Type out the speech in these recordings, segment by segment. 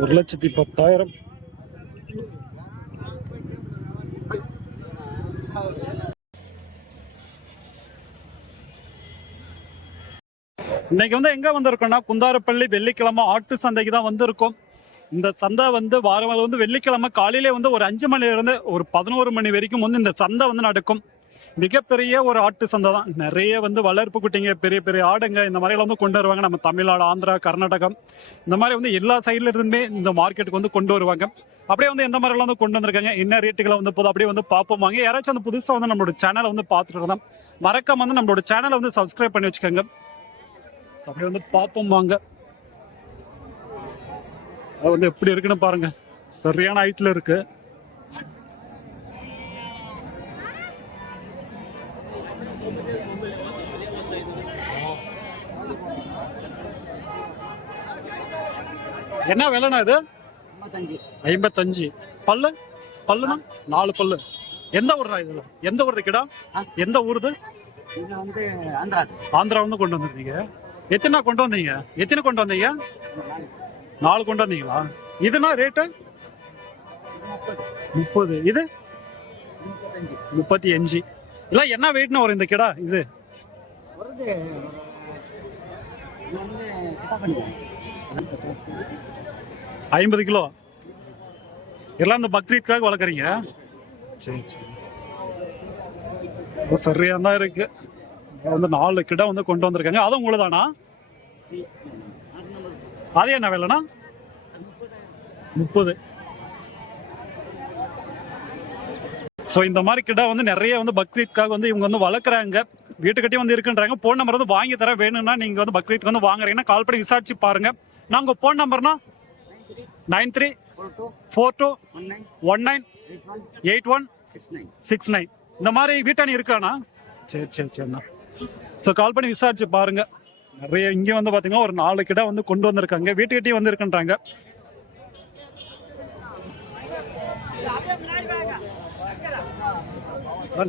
ஒரு லட்சத்தி பத்தாயிரம். இன்னைக்கு வந்து எங்க வந்திருக்கோம்னா குந்தாரப்பள்ளி வெள்ளிக்கிழமை ஆட்டு சந்தைக்கு தான் வந்திருக்கோம். இந்த சந்தை வந்து வாரம் வாரம் வந்து வெள்ளிக்கிழமை காலையிலே வந்து ஒரு அஞ்சு மணிலேருந்து ஒரு பதினோரு மணி வரைக்கும் வந்து இந்த சந்தை வந்து நடக்கும். மிகப்பெரிய ஒரு ஆட்டு சந்தை தான். நிறைய வந்து வளர்ப்பு குட்டிங்க பெரிய பெரிய ஆடுங்க இந்த மாதிரி வந்து கொண்டு வருவாங்க. நம்ம தமிழ்நாடு ஆந்திரா கர்நாடகம் இந்த மாதிரி வந்து எல்லா சைட்ல இருந்துமே இந்த மார்க்கெட்டுக்கு வந்து கொண்டு வருவாங்க. அப்படியே வந்து எந்த மாதிரிலாம் வந்து கொண்டு வந்திருக்காங்க என்ன ரேட்டுகளை வந்து போதும் அப்படியே வந்து பார்ப்போம். வாங்க யாராச்சும் வந்து புதுசாக வந்து நம்மளோட சேனலை வந்து பார்த்துட்டு இருந்தோம் மறக்காம வந்து நம்மளோட சேனலை வந்து சப்ஸ்கிரைப் பண்ணி வச்சுக்கோங்க. அப்படியே வந்து பார்ப்போம் வாங்க. அது வந்து எப்படி இருக்குன்னு பாருங்க. சரியான ஹைட்ல இருக்கு. என்ன விலைண்ணா இது? ஐம்பத்தஞ்சு. பல்லு? பல்லுனா நாலு பல்லு. எந்த ஊர்ரா இதுல எந்த ஊருது கிடா. எந்த ஊருது? ஆந்திரா வந்து கொண்டு வந்திருந்தீங்க எத்தனை கொண்டு வந்தீங்க? எத்தனை கொண்டு வந்தீங்க? நாலு கொண்டு வந்தீங்களா இதுனா ரேட்டு முப்பது. இது? முப்பத்தி அஞ்சு. இல்ல என்ன வெயிட்னு வரும் இந்த கிடா? இது? ஐம்பது கிலோ. எல்லாம் இந்த பக்ரீத்காக வளர்க்குறீங்க? சரி சரி. சரியாக தான் இருக்கு. வந்து நாலு கிடா வந்து கொண்டு வந்திருக்காங்க. அதுவும் உங்களுதானா? அது என்ன விலைனா முப்பது. ஸோ இந்த மாதிரி கிடா வந்து நிறைய வந்து பக்ரீத்காக வந்து இவங்க வந்து வளர்க்குறாங்க. வீட்டுக்கிட்டே வந்து இருக்குன்றாங்க. ஃபோன் நம்பர் வந்து வாங்கி தர வேணும்னா நீங்கள் வந்து பக்ரீத்துக்கு வந்து வாங்குறீங்கன்னா கால் பண்ணி விசாரிச்சு பாருங்க. நாங்கள் phone நம்பர்னா nine three four two one nine eight one six nine six nine இந்த மாதிரி வீட்டாணி இருக்காண்ணா சரி சரி சரிண்ணா. ஸோ கால் பண்ணி விசாரிச்சு பாருங்க. நிறைய இங்கே வந்து பார்த்தீங்கன்னா ஒரு நாலு கிடா வந்து கொண்டு வந்திருக்காங்க. வீட்டுக்கிட்டே வந்து இருக்குன்றாங்க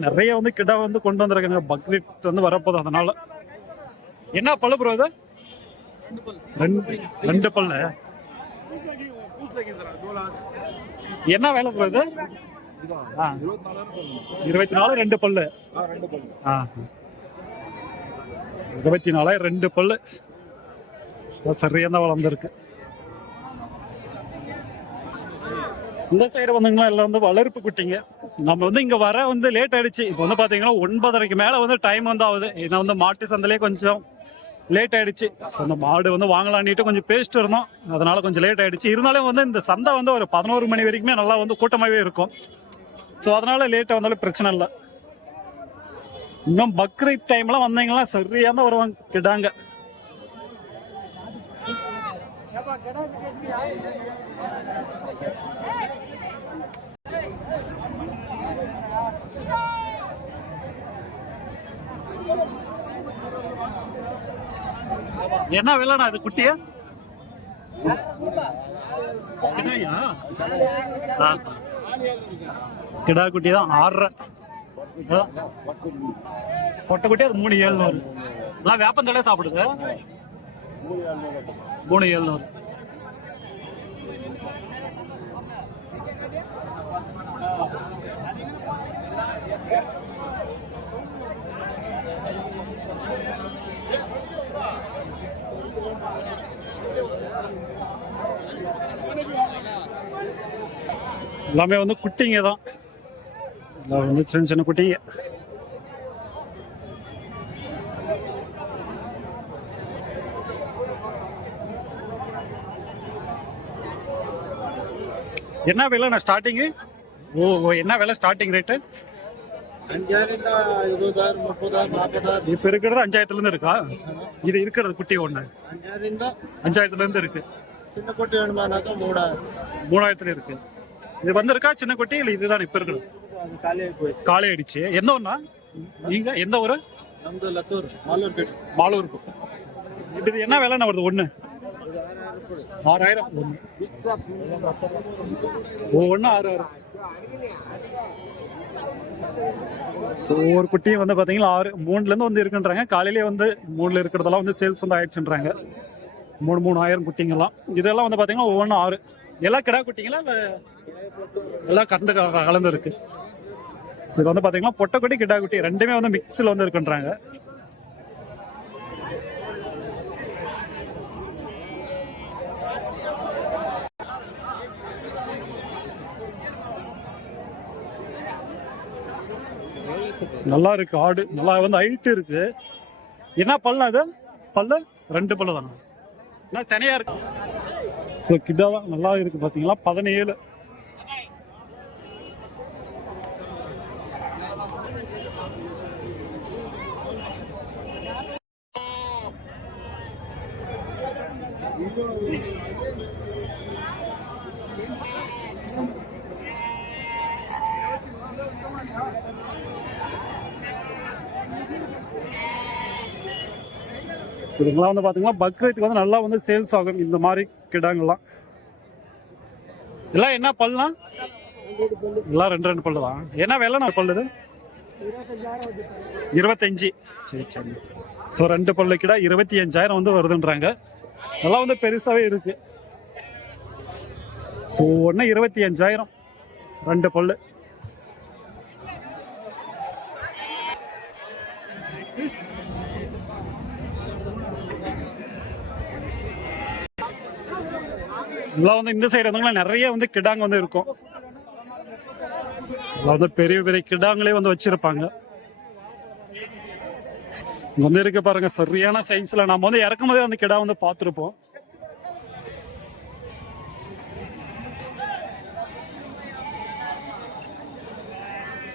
நிறைய வந்து கிடா வந்து கொண்டு வந்திருக்காங்க. பக்ரீட் வந்து வரப்போகுது அதனால. என்ன பல்லு ப்ரோ இது? ரெண்டு ரெண்டு பல்லு? என்ன வேலை ப்ரோ இது? ஆ. இருபத்தி நாலு ரெண்டு பல்லு. ஆ. இருபத்தி நாலாயிரம் ரெண்டு பல்லு. சரியாக தான் வளர்ந்துருக்கு. இந்த சைடு வந்தீங்கன்னா எல்லாம் வந்து வளர்ப்பு குட்டிங்க. நம்ம வந்து இங்கே வர வந்து லேட் ஆயிடுச்சு. இப்போ வந்து பார்த்தீங்கன்னா ஒன்பதரைக்கு மேலே வந்து டைம் வந்து ஆகுது. ஏன்னா வந்து மாட்டு சந்தையிலே கொஞ்சம் லேட் ஆயிடுச்சு. ஸோ அந்த மாடு வந்து வாங்கலான்னுட்டு கொஞ்சம் பேசிட்டு இருந்தோம். அதனால கொஞ்சம் லேட் ஆயிடுச்சு. இருந்தாலும் வந்து இந்த சந்தை வந்து ஒரு பதினோரு மணி வரைக்குமே நல்லா வந்து கூட்டமாகவே இருக்கும். ஸோ அதனால லேட்டாக வந்தாலும் பிரச்சனை இல்லை. இன்னும் பக்ரீத் டைம்ல வந்தீங்கன்னா சரியா தான் வருவாங்க கிடாங்க. என்ன விலைண்ணா இது குட்டியா? கிடாயா கிடா குட்டி தான் ஆடுற பொட்டை குட்டி அது மூணு ஏழுநூறு. எல்லாம் வேப்பந்தலையே சாப்பிடுது மூணு ஏழுநூறு. எல்லாமே வந்து குட்டிங்க தான். எல்லாம் வந்து சின்ன சின்ன குட்டிங்க என்ன விலை நான் ஸ்டார்டிங்கு ஓ ஓ என்ன விலை ஸ்டார்டிங் ரேட்டு அஞ்சாயிரம் இருபதாயிரம் முப்பதாயிரம் நாற்பதாயிரம் இப்போ இருக்கிறது அஞ்சாயிரத்துல இருந்து இருக்கா? இது இருக்கிறது குட்டி ஒன்று அஞ்சாயிரம் தான் அஞ்சாயிரத்துல இருந்து இருக்கு. சின்ன கொட்டி வேணுமானாக்கா மூணாயிரம். மூணாயிரத்துல இருக்கு. இது வந்திருக்கா சின்ன குட்டி இல்லை இதுதான் இப்போ இருக்கிறது? ಖಾಲಿ ஆயிடுச்சு எந்த ஊர் ನಮ್ದು எந்த ಮಾಲೂರ್ಪೇಟೆ மாலூருக்கு இது என்ன விலைண்ணா வருது ஒன்று ஆறாயிரம் ஒவ்வொன்றும் ஆறு ஆறு ஸோ ஒவ்வொரு குட்டியும் வந்து பார்த்தீங்கன்னா ஆறு மூணுலேருந்து வந்து இருக்குன்றாங்க. காலையிலே வந்து மூணில் இருக்கிறதெல்லாம் வந்து சேல்ஸ் வந்து ஆயிடுச்சுன்றாங்க. மூணு மூணு ஆயிரம் குட்டிங்கெல்லாம். இதெல்லாம் வந்து பார்த்தீங்கன்னா ஒவ்வொன்றும் ஆறு. எல்லாம் கிடா குட்டிங்களா எல்லாம் கறந்து கலந்து இருக்கு இது வந்து பார்த்தீங்கன்னா பொட்டைக்குட்டி கிடா குட்டி ரெண்டுமே வந்து மிக்ஸில் வந்து இருக்குன்றாங்க. நல்லா இருக்கு ஆடு. நல்லா வந்து ஹைட்டு இருக்கு. என்ன பல்லு அது? பல்லு? ரெண்டு பல்லு தானே என்ன சனையா இருக்கு? ஸோ கிட்டாவா தான் நல்லா இருக்கு பார்த்தீங்களா பதினேழு. இதுங்கெல்லாம் வந்து பார்த்தீங்கன்னா பக்ரீத்துக்கு வந்து நல்லா வந்து சேல்ஸ் ஆகும் இந்த மாதிரி கிடாங்கெல்லாம் எல்லாம் என்ன பல்லாம் எல்லாம் ரெண்டு ரெண்டு பல்லு தான் என்ன வெள்ளை பல்லு இருபத்தஞ்சி இருபத்தஞ்சு. சரி சரி. ஸோ ரெண்டு பல்லு கிடா இருபத்தி அஞ்சாயிரம் வந்து வருதுன்றாங்க. நல்லா வந்து பெருசாகவே இருக்குது ஒன்று இருபத்தி அஞ்சாயிரம் ரெண்டு பல்லு. இதெல்லாம் வந்து இந்த சைடு வந்தவங்களாம் நிறைய வந்து கிடாங்க வந்து இருக்கும். இதெல்லாம் வந்து பெரிய பெரிய கிடாங்களே வந்து வச்சிருப்பாங்க. இங்க வந்து இருக்க பாருங்க சரியான சைஸ்ல நம்ம வந்து இறக்கும் போதே அந்த கிடா வந்து பார்த்துருப்போம்.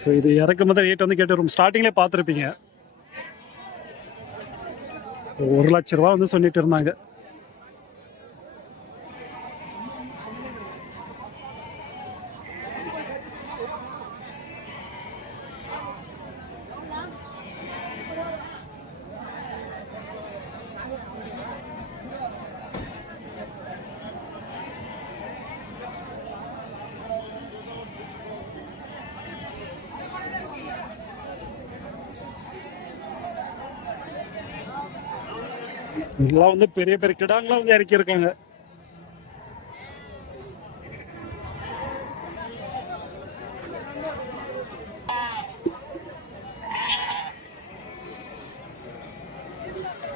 ஸோ இது இறக்கும் போது ரேட் வந்து கேட்டு ஸ்டார்டிங்லேயே பார்த்துருப்பீங்க. ஒரு லட்ச ரூபா வந்து சொல்லிட்டு இருந்தாங்க. இதெல்லாம் வந்து பெரிய பெரிய கிடாங்களாம் வந்து இறக்கி இருக்காங்க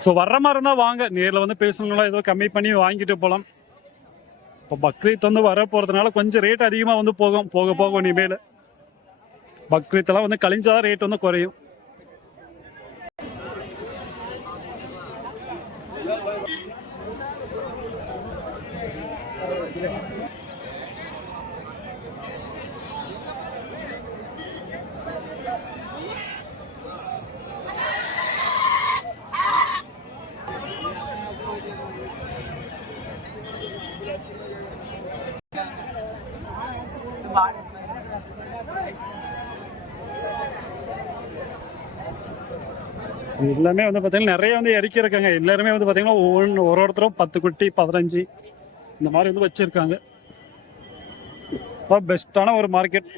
ஸோ வர்ற மாதிரி இருந்தால் வாங்க. நேரில் வந்து பேசணுங்களா ஏதோ கம்மி பண்ணி வாங்கிட்டு போகலாம் இப்போ பக்ரீத் வந்து வர போகிறதுனால கொஞ்சம் ரேட் அதிகமாக வந்து போகும். போக போகும் இனிமேல். பக்ரீத்தெல்லாம் வந்து கழிஞ்சாதான் ரேட் வந்து குறையும். எல்லாமே வந்து பார்த்தீங்கன்னா நிறைய வந்து இறக்கி இருக்காங்க. எல்லாருமே வந்து பார்த்தீங்கன்னா ஒவ்வொன்று ஒரு ஒருத்தரும் பத்து குட்டி பதினஞ்சு இந்த மாதிரி வந்து வச்சுருக்காங்க. பெஸ்ட்டான ஒரு மார்க்கெட்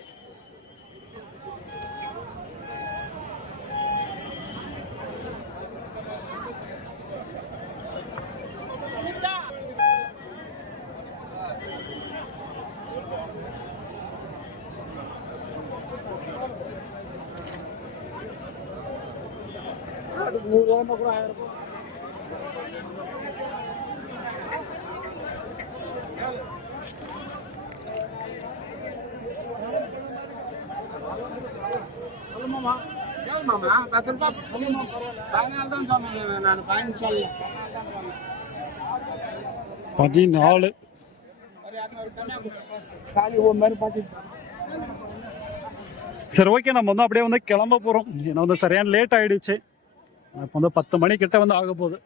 மாமா பத்து ரூபாய் பதினாலு. தான் சொன்னேன் நான் பதினஞ்சு சொல்லல பதினாலு சரி ஓகே நம்ம வந்து அப்படியே வந்து கிளம்ப போகிறோம் ஏன்னா வந்து சரியான லேட் ஆயிடுச்சு. இப்போ வந்து பத்து மணி கிட்ட வந்து ஆக போகுது